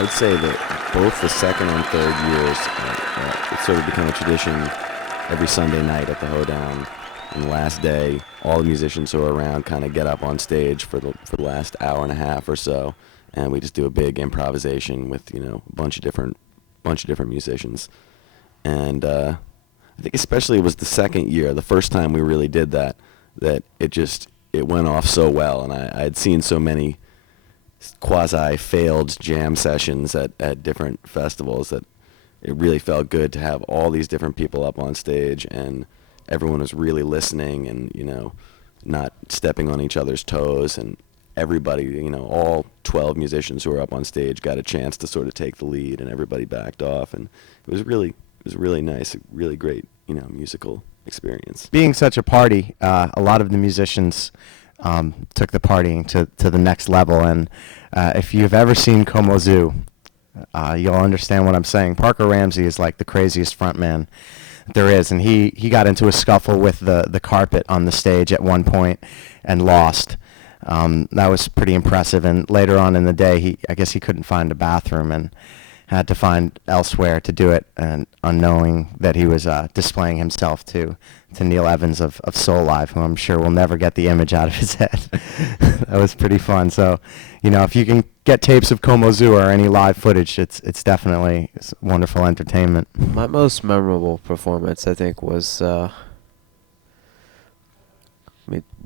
I would say that both the second and third years, it sort of became a tradition every Sunday night at the Hoedown. And the last day, all the musicians who are around kind of get up on stage for the last hour and a half or so, and we just do a big improvisation with a bunch of different musicians. And I think especially it was the second year, the first time we really did that it went off so well. And I had seen so many quasi-failed jam sessions at different festivals that it really felt good to have all these different people up on stage, and everyone was really listening and, not stepping on each other's toes. And everybody, all 12 musicians who were up on stage got a chance to sort of take the lead, and everybody backed off. And it was really nice, a really great, musical experience. Being such a party, a lot of the musicians took the partying to the next level. And if you've ever seen Como Zoo, you'll understand what I'm saying. Parker Ramsey is like the craziest frontman there is, and he got into a scuffle with the carpet on the stage at one point and lost. That was pretty impressive. And later on in the day, I guess he couldn't find a bathroom and had to find elsewhere to do it, and unknowing that he was displaying himself to Neil Evans of Soul Live, who I'm sure will never get the image out of his head. That was pretty fun. So, if you can get tapes of Como Zoo or any live footage, it's definitely wonderful entertainment. My most memorable performance, I think, was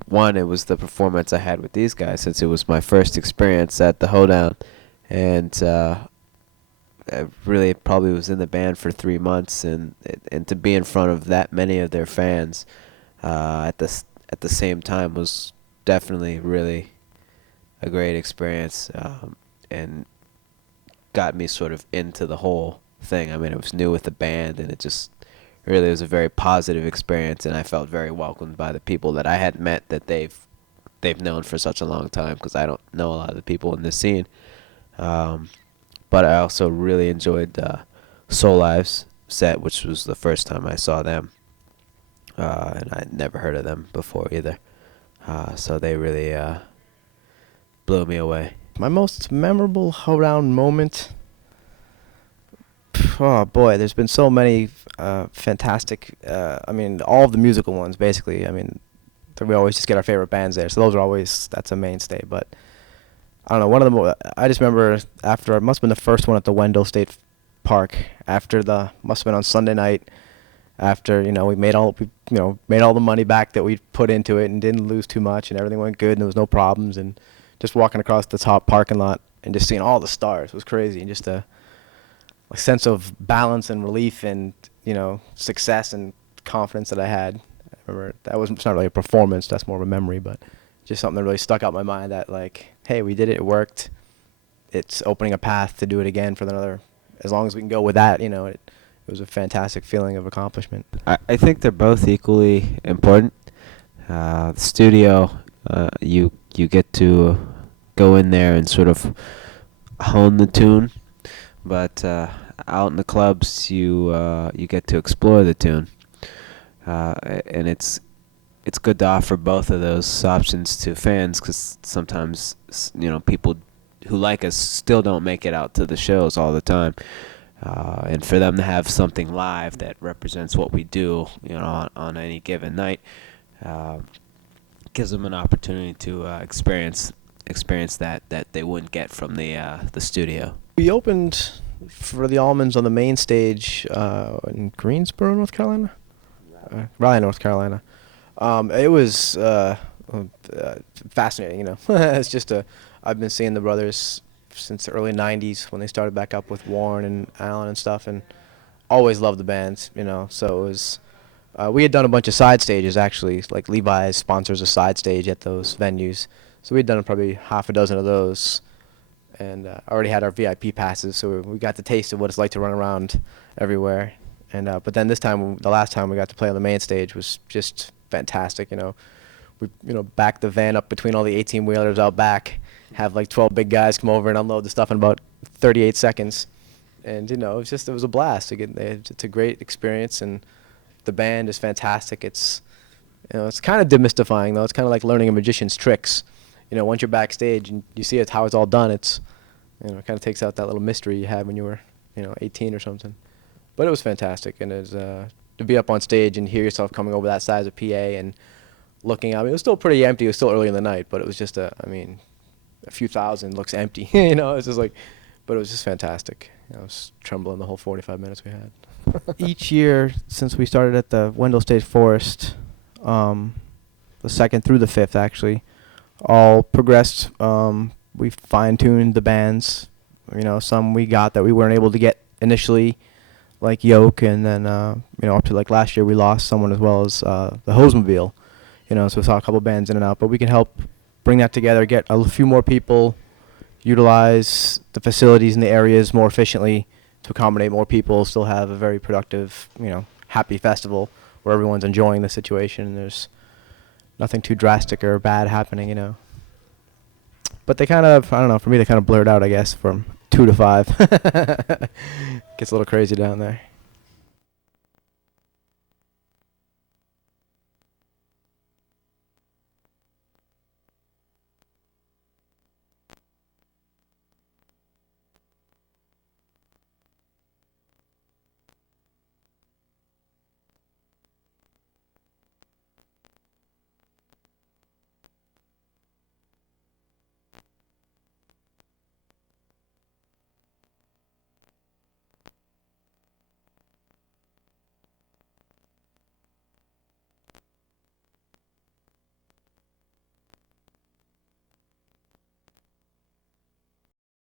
one, it was the performance I had with these guys, since it was my first experience at the Hoedown, and I really probably was in the band for 3 months, and to be in front of that many of their fans at the same time was definitely really a great experience, and got me sort of into the whole thing. I mean, it was new with the band, and it just really was a very positive experience, and I felt very welcomed by the people that I had met that they've known for such a long time, because I don't know a lot of the people in this scene. But I also really enjoyed Soul Live's set, which was the first time I saw them, and I'd never heard of them before either. So they really blew me away. My most memorable Hoedown moment. Oh boy, there's been so many fantastic. All of the musical ones basically. We always just get our favorite bands there, so that's a mainstay. But I don't know, one of them, I just remember after, it must have been the first one at the Wendell State Park, must have been on Sunday night, after, we made all the money back that we put into it and didn't lose too much, and everything went good and there was no problems, and just walking across the top parking lot and just seeing all the stars was crazy, and just a sense of balance and relief and, success and confidence that I had. I remember it's not really a performance, that's more of a memory, but just something that really stuck out in my mind, that hey, we did it, it worked. It's opening a path to do it again for another, as long as we can go with that, it was a fantastic feeling of accomplishment. I think they're both equally important. The studio, you get to go in there and sort of hone the tune, but out in the clubs, you get to explore the tune, and it's good to offer both of those options to fans, because sometimes people who like us still don't make it out to the shows all the time, and for them to have something live that represents what we do, on any given night, gives them an opportunity to experience that they wouldn't get from the studio. We opened for the Almonds on the main stage in Greensboro, North Carolina, Raleigh, North Carolina. It was fascinating, It's just I've been seeing the brothers since the early 90s when they started back up with Warren and Alan and stuff, and always loved the bands, So it was, we had done a bunch of side stages, actually, like Levi's sponsors a side stage at those venues. So we'd done probably half a dozen of those, and already had our VIP passes, so we got the taste of what it's like to run around everywhere. And but then the last time we got to play on the main stage was just fantastic. We back the van up between all the 18-wheelers out back, have like 12 big guys come over and unload the stuff in about 38 seconds, and it was a blast. It's a great experience, and the band is fantastic. It's it's kind of demystifying though. It's kind of like learning a magician's tricks. Once you're backstage and you see how it's all done, it's You know, it kind of takes out that little mystery you had when you were, 18 or something. But it was fantastic, and it's to be up on stage and hear yourself coming over that size of PA and looking out. It was still pretty empty. It was still early in the night, but it was just a few thousand looks empty. It's just like, but it was just fantastic. I was trembling the whole 45 minutes we had. Each year since we started at the Wendell State Forest, the 2nd through the 5th actually, all progressed. We fine-tuned the bands. Some we got that we weren't able to get initially, like Yoke, and then up to like last year we lost someone as well as the Hosemobile. So we saw a couple bands in and out, but we can help bring that together, get a few more people, utilize the facilities in the areas more efficiently to accommodate more people, still have a very productive, happy festival where everyone's enjoying the situation and there's nothing too drastic or bad happening. But they kind of, I don't know, for me they kind of blurred out, I guess, from 2 to 5. Gets a little crazy down there.